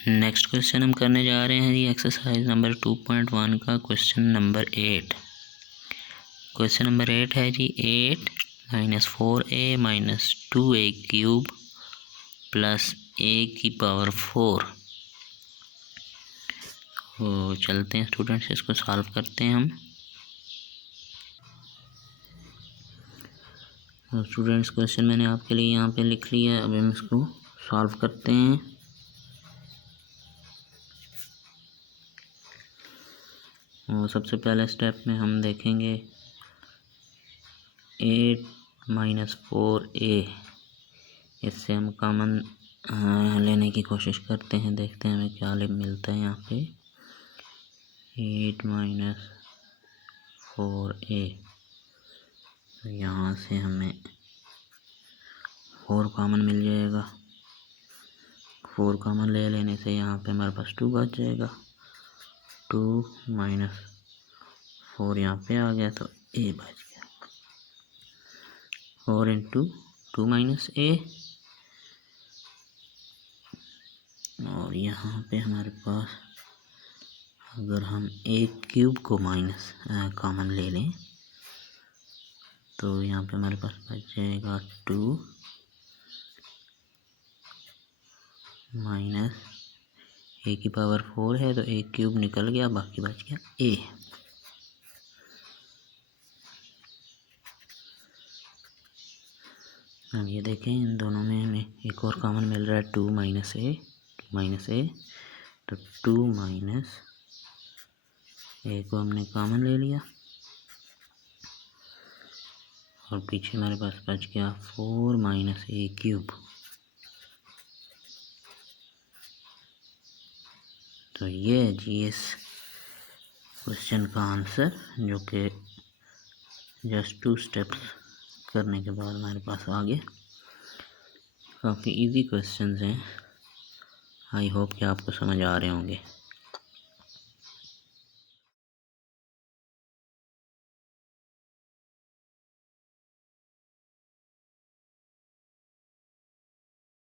Next question हम करने जा रहे हैं जी एक्सरसाइज नंबर 2.1 का क्वेश्चन नंबर 8। क्वेश्चन नंबर 8 है जी 8 - 4a - 2a cube plus a की पावर 4। तो चलते हैं स्टूडेंट्स, इसको सॉल्व करते हैं हम। तो स्टूडेंट्स क्वेश्चन मैंने आपके लिए यहाँ पे लिख लिया है, अब हम इसको सॉल्व करते हैं। और सबसे पहले स्टेप में हम देखेंगे 8 - 4a, इससे हम कॉमन लेने की कोशिश करते हैं, देखते हैं हमें क्या मिलता है यहाँ पे। 8 - 4a, तो यहाँ से हमें 4 कॉमन मिल जाएगा। 4 कॉमन ले लेने से यहाँ पे हमारे पास 2 बच जाएगा। 2 - 4 यहाँ पे आ गया तो a बच गया। 4 × 2 - a, और यहाँ पे हमारे पास अगर हम a क्यूब को माइनस कॉमन ले लें तो यहाँ पे हमारे पास बच जाएगा 2 माइनस a की पावर 4 है तो a क्यूब निकल गया, बाकी बच गया a। अब ये देखें इन दोनों में हमें एक और कॉमन मिल रहा है 2 - a, तो 2 माइनस a को हमने कॉमन ले लिया और पीछे हमारे पास बच गया 4 - a क्यूब। तो ये है जी इस क्वेश्चन का आंसर, जो कि जस्ट 2 स्टेप्स करने के बाद हमारे पास आ गया। काफ़ी इजी क्वेश्चंस हैं, आई होप कि आपको समझ आ रहे होंगे।